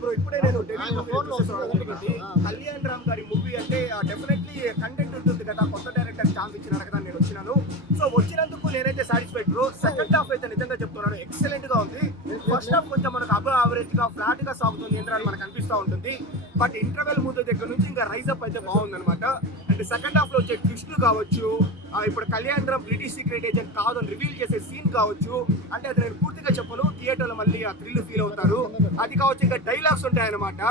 Bro ఇప్పుడే నేను కళ్యాణ్ రామ్ గారి మూవీ అంటే డెఫినెట్లీ కంటెంట్ ఉంటుంది కదా, కొత్త డైరెక్టర్ ఛాన్స్ ఇచ్చినారు కదా, నేను వచ్చినాను. సో వచ్చినందుకు నేనైతే సాటిస్ఫైడ్ బ్రో. సెకండ్ హాఫ్ అయితే నిజంగా చెప్తున్నాను ఎక్సలెంట్ గా ఉంది. ఫస్ట్ హాఫ్ కొంచెం మనకు అబవ్ యావరేజ్ గా ఫ్లాట్ గా సాగుతుంది అని మనకు అనిపిస్తూ ఉంటుంది. బట్ ఇంటర్వెల్ ముందు దగ్గర నుంచి ఇంకా రైజ్ అప్ అయితే బాగుంది అనమాట. అండ్ సెకండ్ హాఫ్ లో వచ్చే ట్విస్టులు కావచ్చు, ఇప్పుడు Kalyan Ram British secret agent కాదు అని రివీల్ చేసే సీన్ కావచ్చు, అంటే అది నేను పూర్తిగా చెప్పను, థియేటర్ లో మళ్ళీ ఆ థ్రిల్ ఫీల్ అవుతారు. అది కావచ్చు, ఇంకా డైలాగ్స్ ఉంటాయన్నమాట.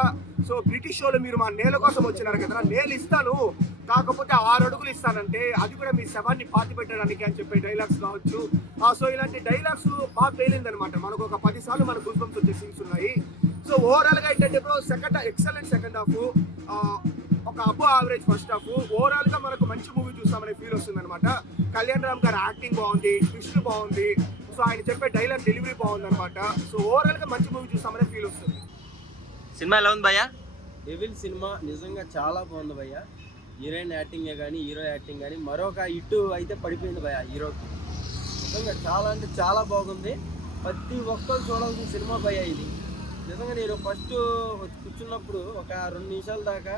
సో బ్రిటిష్ వాళ్ళు మీరు మా నేల కోసం వచ్చినారు కదా, నేలు ఇస్తాను కాకపోతే 6 అడుగులు ఇస్తానంటే అది కూడా మీ శవాన్ని పాతి పెట్టడానికి అని చెప్పే డైలాగ్స్ కావచ్చు. సో ఇలాంటి డైలాగ్స్ బాగా పేలింది అనమాట. మనకు ఒక 10 సార్లు మనకు గూస్ బంప్స్ వచ్చే సీన్స్ ఉన్నాయి. సో ఓవరాల్ గా ఏంటంటే బ్రో ఎక్సలెంట్ సెకండ్ హాఫ్, ఒక above average first half. Overall గా మనకు మంచి మూవీ చూస్తామనే ఫీల్ వస్తుంది అనమాట. కళ్యాణ్ రామ్ గారి యాక్టింగ్ బాగుంది, ట్విస్ట్ బాగుంది, సో ఆయన చెప్పే డైలాగ్ డెలివరీ బాగుంది అనమాట. సో ఓవరాల్ గా మంచి మూవీ చూస్తామనే ఫీల్ వస్తుంది. సినిమా ఎలా ఉంది భయ్యా? డెవిల్ సినిమా నిజంగా చాలా బాగుంది భయ్య. హీరోయిన్ యాక్టింగే కానీ హీరో యాక్టింగ్ కానీ మరొక ఇటు అయితే పడిపోయింది భయ్య హీరోకి. నిజంగా చాలా అంటే చాలా బాగుంది. ప్రతి ఒక్కరు చూడాల్సిన సినిమా భయ్య ఇది. నిజంగా నేను ఫస్ట్ కూర్చున్నప్పుడు ఒక 2 నిమిషాల దాకా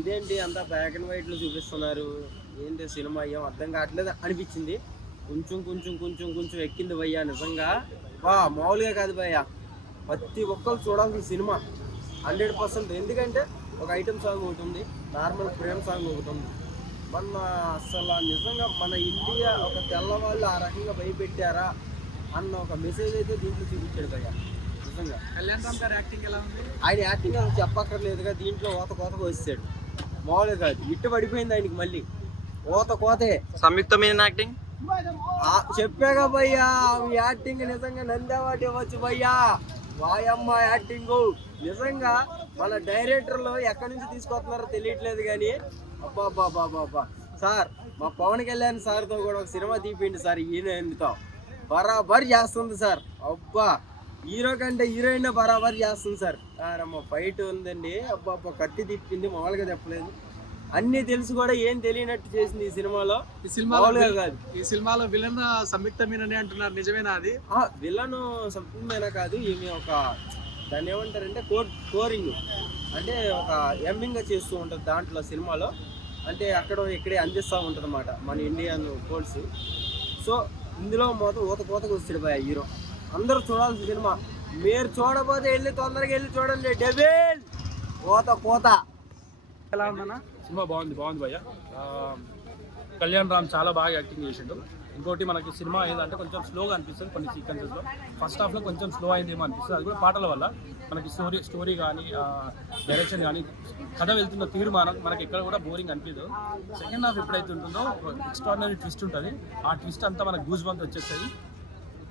ఇదేంటి అంతా బ్లాక్ అండ్ వైట్లో చూపిస్తున్నారు, ఏంటి సినిమా ఏం అర్థం కావట్లేదు అనిపించింది. కొంచెం కొంచెం కొంచెం కొంచెం ఎక్కింది భయ్య. నిజంగా మామూలుగా కాదు భయ్య, ప్రతి ఒక్కరు చూడాల్సిన సినిమా 100%. ఎందుకంటే ఒక ఐటమ్ సాంగ్ ఒకటి ఉంది, నార్మల్ ప్రేమ్ సాంగ్ ఒకటి ఉంది. మన అసలు నిజంగా మన ఇండియా ఒక తెల్లవాళ్ళు ఆ రకంగా భయపెట్టారా అన్న ఒక మెసేజ్ అయితే దీంట్లో చూపించాడు భయ్య. నిజంగా కళ్యాణ్ రామ్ గారి యాక్టింగ్ ఎలా ఉంది? ఆయన యాక్టింగ్ అసలు చెప్పక్కర్లేదుగా, దీంట్లో కోతగా వచ్చాడు, మామూలుగా కాదు, ఇట్టు పడిపోయింది ఆయనకి మళ్ళీ కోతే. సంయుక్త మీనన్ యాక్టింగ్ చెప్పాగా భయ్యా, యాక్టింగ్ నిజంగా నందేవాటి ఇవ్వచ్చు భయ్యా. వాయమ్మ యాక్టింగ్ నిజంగా మన డైరెక్టర్లు ఎక్కడి నుంచి తీసుకొస్తున్నారో తెలియట్లేదు కానీ అబ్బా సార్, మా పవన్ కళ్యాణ్ సార్తో కూడా ఒక సినిమా తీపిండి సార్, ఈయనతో బరాబర్ చేస్తుంది సార్. అబ్బా హీరో కంటే హీరోయిన్ బరాబర్ చేస్తుంది సార్. అమ్మ ఫైట్ ఉందండి, అబ్బా కత్తి తిప్పింది, మామూలుగా చెప్పలేదు. అన్ని తెలిసి కూడా ఏం తెలియనట్టు చేసింది ఈ సినిమాలో. ఈ సినిమాలో విలన్ సంయుక్త మీననే అంటున్నారు, నిజమేనా అది? విలన్ సంయుక్త మీనా కాదు, ఈమె ఒక దాన్ని ఏమంటారంటే కోరింగ్, అంటే ఒక ఎంబింగ్ చేస్తూ ఉంటుంది దాంట్లో సినిమాలో. అంటే అక్కడ ఇక్కడే అందిస్తూ ఉంటుంది అన్నమాట మన ఇండియన్ కోల్స్. సో ఇందులో మొత్తం కోతకు వస్తాడు భయ హీరో. అందరూ చూడాల్సిన సినిమా, మీరు చూడబోతే తొందరగా వెళ్ళి చూడండి. డెవిల్ కోత ఎలా ఉందన్నా? సినిమా బాగుంది భయ్య. కళ్యాణ్ రామ్ చాలా బాగా యాక్టింగ్ చేసిండు. ఇంకోటి మనకి సినిమా ఏంటంటే కొంచెం స్లోగా అనిపిస్తుంది కొన్ని సీక్వెన్సెస్లో. ఫస్ట్ హాఫ్లో కొంచెం స్లో అయిందేమో అనిపిస్తుంది, అది కూడా పాటల వల్ల. మనకి స్టోరీ కానీ డైరెక్షన్ కానీ కథ వెళ్తున్న తీర్మానం మనకి ఎక్కడ కూడా బోరింగ్ అనిపించదు. సెకండ్ హాఫ్ ఎప్పుడైతే ఉంటుందో ఎక్స్ట్రాడినరీ ట్విస్ట్ ఉంటుంది, ఆ ట్విస్ట్ అంతా మనకు గూస్ బంప్స్ వచ్చేస్తాయి.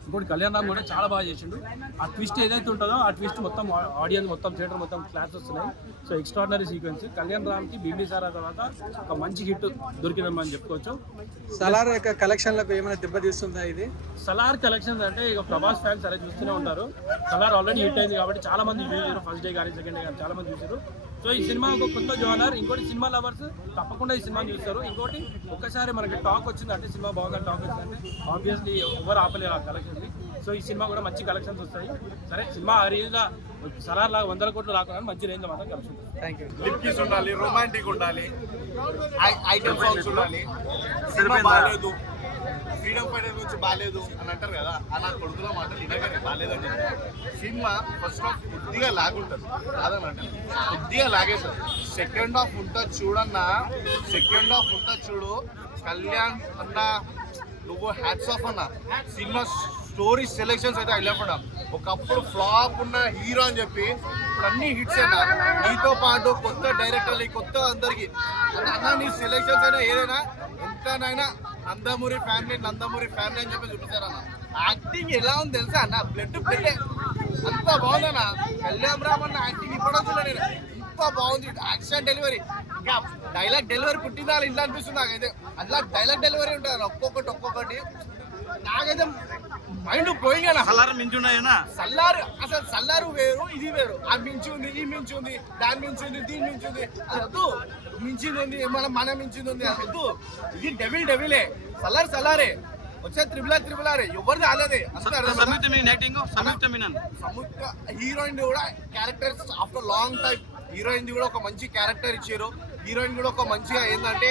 ఇంకోటి కళ్యాణ్ రామ్ కూడా చాలా బాగా చేసిండు. ఆ ట్విస్ట్ ఏదైతే ఉంటుందో ఆ ట్విస్ట్ మొత్తం ఆడియన్స్ మొత్తం థియేటర్ మొత్తం క్లాస్ వస్తున్నాయి. So extraordinary sequence. కళ్యాణ్ రామ్కి బింబిసారా తర్వాత ఒక మంచి హిట్ దొరికిందని చెప్పుకోవచ్చు. సలార్ యొక్క కలెక్షన్లకు ఏమైనా దెబ్బతీస్తుందా ఇది? సలార్ కలెక్షన్స్ అంటే ఇక ప్రభాస్ ఫ్యాన్స్ సరే చూస్తూనే ఉంటారు. సలార్ ఆల్రెడీ హిట్ అయింది కాబట్టి చాలా మంది చూసారు, ఫస్ట్ డే కానీ సెకండ్ డే కానీ చాలా మంది చూసారు. సో ఈ సినిమా ఒక కొత్త జోనర్. ఇంకోటి సినిమా లవర్స్ తప్పకుండా ఈ సినిమాని చూస్తారు. ఇంకోటి ఒక్కసారి మనకి టాక్ వచ్చిందంటే సినిమా బాగుందని టాక్ వచ్చిందంటే ఆబ్వియస్లీ ఎవరు ఆపలేరు ఆ కలెక్షన్కి. సో ఈ సినిమా కూడా మంచి కలెక్షన్స్ వస్తాయి. సరే సినిమా రీజ్గా సలార్ లాగా 100 కోట్లు రాకుండా మంచి రేంజ్ మాత్రం కలెక్షన్. Thank you. లిప్కిస్ ఉండాలి, రొమాంటిక్ ఉండాలి, ఐటమ్ సాంగ్స్ ఉండాలి. సినిమా బాగాలేదు, ఫ్రీడమ్ ఫైటర్ నుంచి బాగాలేదు అని అంటారు కదా, అలా కొడుకుల మాటలు వినగానే బాగాలేదని చెప్పి సినిమా ఫస్ట్ హాఫ్ కొద్దిగా లాగుంటుంది కాదని అంటారు, కొద్దిగా లాగేస్తుంది. సెకండ్ హాఫ్ ఉంటుంది చూడన్నా, సెకండ్ హాఫ్ ఉంటుంది చూడు. కళ్యాణ్ అన్న నువ్వు హ్యాట్స్ ఆఫ్ అన్న. సినిమా స్టోరీ సెలెక్షన్స్ అయితే హైలైట్. ఒకప్పుడు ఫ్లాప్ ఉన్న హీరో అని చెప్పి ఇప్పుడు అన్ని హిట్స్ అయినా, నీతో పాటు కొత్త డైరెక్టర్లు కొత్త అందరికి అన్న నీ సెలెక్షన్స్ అయినా ఏదైనా ఎంతనైనా నందమూరి ఫ్యామిలీ అని చెప్పి చూపిస్తారన్న. యాక్టింగ్ ఎలా ఉంది తెలుసా అన్న, బ్లడ్ అంత బాగుందన్న. కళ్యాణ్ రామ్ అన్న యాక్టింగ్ ఇప్పుడు చూడలేదు, ఇంత బాగుంది. యాక్షన్ డెలివరీ, ఇంకా డైలాగ్ డెలివరీ పుట్టిందా ఇంట్లో అనిపిస్తుంది నాకైతే. అట్లా డైలాగ్ డెలివరీ ఉంటుంది ఒక్కొక్కటి. నాకైతే మైండ్ పోయింగ్ అన్న. సల్లారు అసలు సల్లారు వేరు, ఇది వేరు. ఆ మించి ఉంది, ఈ మించి ఉంది, దాని మించి ఉంది, దీని మించి ఉంది, అది వద్దు. మించింది ఉంది, మన మించింది ఉంది, అది వద్దు. ఇది డెవిలే. సల్లారే వచ్చే త్రిబుల్ ఆర్ ఎవరు రాలేదే అంతే అర్థం సంయుక్త మీనన్ యాక్టింగ్ సంయుక్త మీనన్ సముద్ర హీరోయిన్ కూడా characters after long time heroine కూడా ఒక మంచి క్యారెక్టర్ ఇచ్చారు. హీరోయిన్ కూడా ఒక మంచిగా ఏంటంటే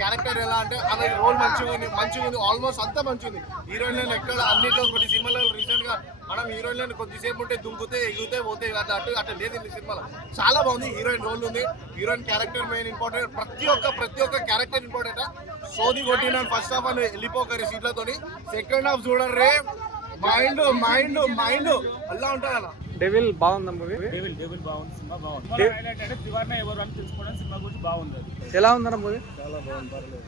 క్యారెక్టర్ ఎలా అంటే అలా రోల్ మంచిగా ఉంది ఆల్మోస్ట్ అంతా మంచిగా ఉంది. హీరోయిన్ ఎక్కడ అన్నిట్లో కొన్ని సినిమాలలో రీసెంట్ గా మనం హీరోయిన్ కొద్దిసేపు ఉంటే దుంకుతే ఎగితే పోతే అట్లా లేదు ఈ సినిమాలో. చాలా బాగుంది. హీరోయిన్ రోల్ ఉంది. Heroine character main important. ప్రతి ఒక్క క్యారెక్టర్ ఇంపార్టెంట్. సోది కొట్టిన ఫస్ట్ హాఫ్ అని వెళ్ళిపోకరి సీట్లతోని. సెకండ్ హాఫ్ చూడరే మైండ్ అలా ఉంటుంది అలా. డెవిల్ బాగుందా మూవీ? డేవిల్ బాగుంది. సినిమా బాగుంది. హైలైట్ అంటే త్రివర్ణ ఎవరు అని తెలుసుకోవడానికి సినిమా గురించి బాగుంది. ఎలా ఉందన్న మూవీ? చాలా బాగుంది, పర్లేదు.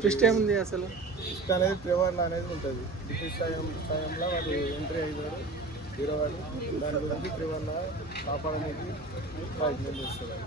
ట్విస్ట్ ఏముంది అసలు? ఇష్ట అనేది త్రివర్ణ అనేది ఉంటుంది. బ్రిటిష్ సాయంలో వాడు ఎంట్రీ అయినాడు హీరో వాడు. దాని గురించి త్రివర్ణ కాపాడడానికి ప్రయత్నం చేస్తారు.